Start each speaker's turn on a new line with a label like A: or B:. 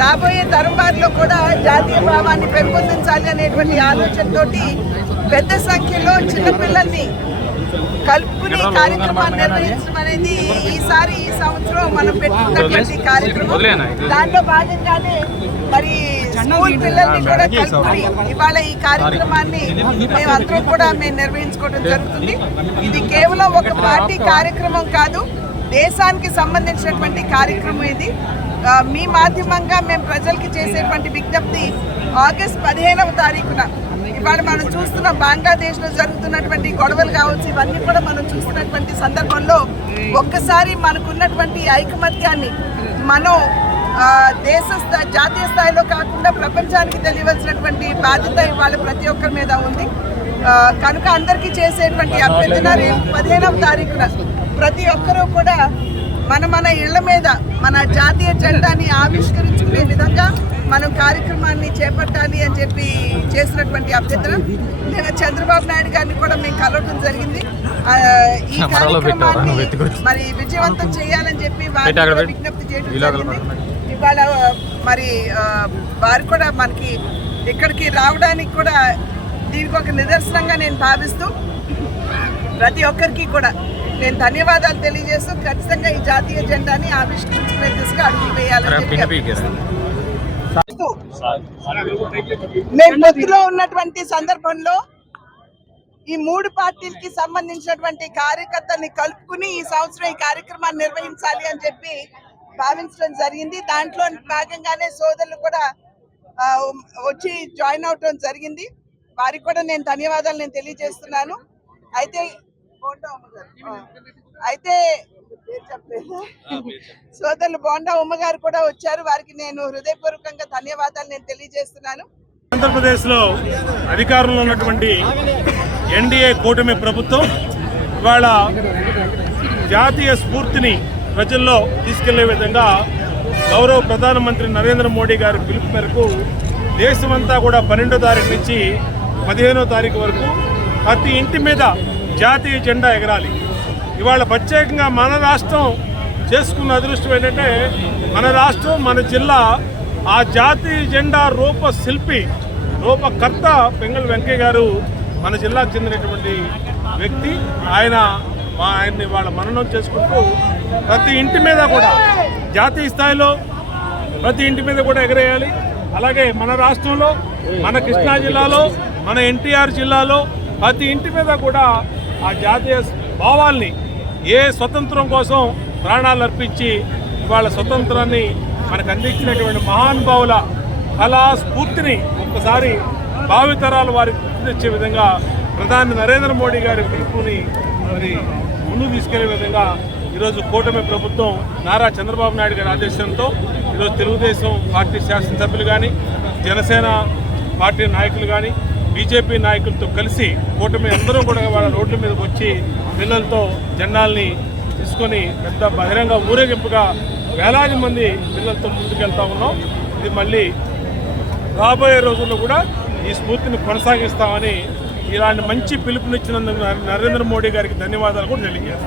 A: రాబోయే తరం వారిలో కూడా జాతీయ భావాన్ని పెంపొందించాలి అనేటువంటి ఆలోచనతోటి పెద్ద సంఖ్యలో చిన్నపిల్లల్ని కలుపుకుని కార్యక్రమాన్ని నిర్వహించడం అనేది ఈసారి ఈ సంవత్సరం మనం పెట్టుకున్నటువంటి కార్యక్రమం. దాంట్లో భాగంగానే మరి స్కూల్ పిల్లల్ని కూడా కలుపుకుని ఇవాళ ఈ కార్యక్రమాన్ని మేము అందరం కూడా మేము నిర్వహించుకోవడం జరుగుతుంది. ఇది కేవలం ఒక పార్టీ కార్యక్రమం కాదు. దేశానికి సంబంధించినటువంటి కార్యక్రమం ఇది. మీ మాధ్యమంగా మేము ప్రజలకి చేసేటువంటి విజ్ఞప్తి ఆగస్ట్ పదిహేనవ తారీఖున. ఇవాళ మనం చూస్తున్నాం బంగ్లాదేశ్లో జరుగుతున్నటువంటి గొడవలు కావచ్చు ఇవన్నీ కూడా మనం చూస్తున్నటువంటి సందర్భంలో ఒక్కసారి మనకున్నటువంటి ఐకమత్యాన్ని మనం దేశ స్థాయి జాతీయ స్థాయిలో కాకుండా ప్రపంచానికి తెలియవలసినటువంటి బాధ్యత ఇవాళ ప్రతి ఒక్కరి మీద ఉంది. కనుక అందరికీ చేసేటువంటి అభ్యర్థన రేపు పదిహేనవ తారీఖున. ప్రతి ఒక్కరూ కూడా మన మన ఇళ్ళ మీద మన జాతీయ జెండాని ఆవిష్కరించుకునే విధంగా మనం కార్యక్రమాన్ని చేపట్టాలి అని చెప్పి చేసినటువంటి అభ్యర్థన. నేను చంద్రబాబు నాయుడు గారిని కూడా మేము కలవటం జరిగింది. ఈ కార్యక్రమాన్ని మరి విజయవంతం చేయాలని చెప్పి కూడా విజ్ఞప్తి చేయడం జరిగింది. ఇవాళ మరి వారు కూడా మనకి ఇక్కడికి రావడానికి కూడా దీనికి ఒక నిదర్శనంగా నేను భావిస్తూ ప్రతి ఒక్కరికి కూడా నేను ధన్యవాదాలు తెలియజేస్తూ ఖచ్చితంగా ఈ జాతీయ జెండాని ఆవిష్కరించుకునే దిశగా అడుగులు వేయాలని మేము పొత్తులో ఉన్నటువంటి సందర్భంలో ఈ మూడు పార్టీలకి సంబంధించినటువంటి కార్యకర్తల్ని కలుపుకుని ఈ సంవత్సరం ఈ కార్యక్రమాన్ని నిర్వహించాలి అని చెప్పి భావించడం జరిగింది. దాంట్లో భాగంగానే సోదరులు కూడా వచ్చి జాయిన్ అవటం జరిగింది. వారికి కూడా నేను ధన్యవాదాలు నేను తెలియజేస్తున్నాను. అయితే బోండా ఉమ్మగారు. ఆ, అయితే? సోదరులు బోండా ఉమ్మగారు కూడా వచ్చారు వారికి నేను హృదయపూర్వకంగా ధన్యవాదాలు నేను తెలియజేస్తున్నాను
B: ఆంధ్రప్రదేశ్లో అధికారంలో ఉన్నటువంటి ఎన్డీఏ కూటమి ప్రభుత్వం ఇవాళ జాతీయ స్ఫూర్తిని ప్రజల్లో తీసుకెళ్ళే విధంగా గౌరవ ప్రధానమంత్రి నరేంద్ర మోడీ గారి పిలుపు మేరకు దేశమంతా కూడా పన్నెండో తారీఖు నుంచి పదిహేనో తారీఖు వరకు ప్రతి ఇంటి మీద జాతీయ జెండా ఎగరాలి. ఇవాళ ప్రత్యేకంగా మన రాష్ట్రం చేసుకున్న అదృష్టం ఏంటంటే మన రాష్ట్రం మన జిల్లా ఆ జాతీయ జెండా రూప శిల్పి రూపకర్త పెంగళ వెంకయ్య గారు మన జిల్లాకు చెందినటువంటి వ్యక్తి. ఆయన మా ఆయన్ని వాళ్ళ మననం చేసుకుంటూ ప్రతి ఇంటి మీద కూడా జాతీయ స్థాయిలో ప్రతి ఇంటి మీద కూడా ఎగరేయాలి. అలాగే మన రాష్ట్రంలో మన కృష్ణా జిల్లాలో మన ఎన్టీఆర్ జిల్లాలో ప్రతి ఇంటి మీద కూడా ఆ జాతీయ భావాల్ని ఏ స్వతంత్రం కోసం ప్రాణాలు అర్పించి ఇవాళ స్వతంత్రాన్ని మనకు అందించినటువంటి మహానుభావుల కళా స్ఫూర్తిని ఒక్కసారి భావితరాలు వారికి గుర్తు తెచ్చే విధంగా ప్రధాని నరేంద్ర మోడీ గారి పిలుపుని మరి ముందుకు తీసుకెళ్ళే విధంగా ఈరోజు కూటమి ప్రభుత్వం నారా చంద్రబాబు నాయుడు గారి ఆదేశంతో ఈరోజు తెలుగుదేశం పార్టీ శాసనసభ్యులు కానీ జనసేన పార్టీ నాయకులు కానీ బీజేపీ నాయకులతో కలిసి కూటమి అందరూ కూడా వాళ్ళ రోడ్ల మీదకి వచ్చి పిల్లలతో జెండాల్ని తీసుకొని పెద్ద బహిరంగ ఊరేగింపుగా వేలాది మంది పిల్లలతో ముందుకెళ్తా ఉన్నాం. ఇది మళ్ళీ రాబోయే రోజుల్లో కూడా ఈ స్ఫూర్తిని కొనసాగిస్తామని ఇలాంటి మంచి పిలుపునిచ్చినందుకు నరేంద్ర మోడీ గారికి ధన్యవాదాలు కూడా తెలియజేస్తాం.